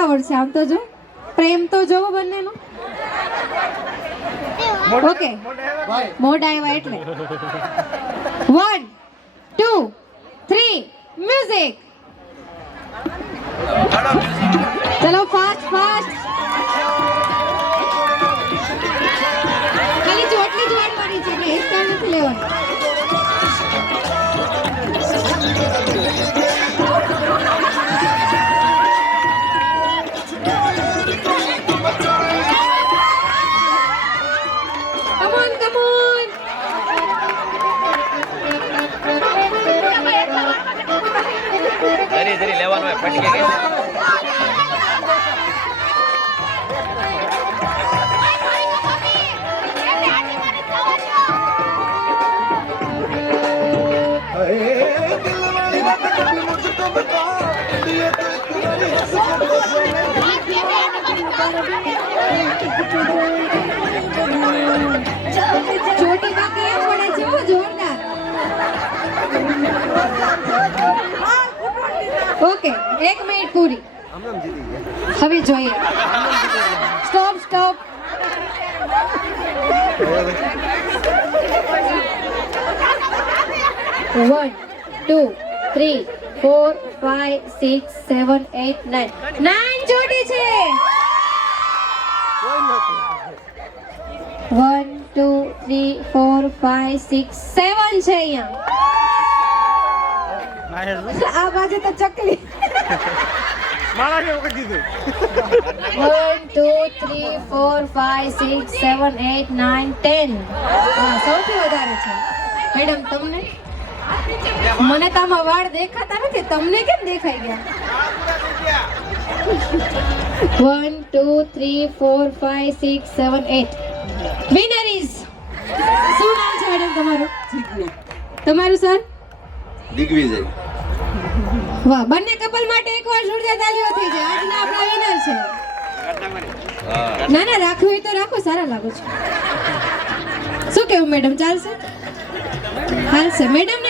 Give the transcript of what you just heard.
ઉતાવળ છે આમ તો જો પ્રેમ તો જોવો બંનેનો ઓકે મોઢા આવ્યા એટલે 1 2 3 મ્યુઝિક ચલો ફાસ્ટ ફાસ્ટ ખાલી ચોટલી જ વાળવાની છે એટલે હેરસ્ટાઈલ નથી લેવાની ધરી લેવાનું હોય ફટી ગયા ચોટી બાકી એમ પડે છે હો જોરદાર ઓકે 1 મિનિટ પૂરી હવે જોઈએ સ્ટોપ સ્ટોપ One, 2, 3, 4, 5, 6, 7, 8, 9 9 જોડી છે 1 2 3 4 5 6 7 છે અહીંયા આ બાજુ તો ચકલી માળા ને વખત દીધું 1 2 3 4 5 6 7 8 9 10 હા સૌથી વધારે છે મેડમ તમને મને તો આમાં વાળ દેખાતા નથી તમને કેમ દેખાઈ ગયા 1 2 3 4 5 6 7 8 વિનર ઇઝ શું નામ છે મેડમ તમારું તમારું સર દિગ્વિજય વાહ બંને કપલ માટે એકવાર જોરદાર તાલીઓ થઈ જાય આજના આપણા વિનર છે ના ના રાખવું હોય તો રાખો સારા લાગો છો શું કેવું મેડમ ચાલશે હાલશે મેડમ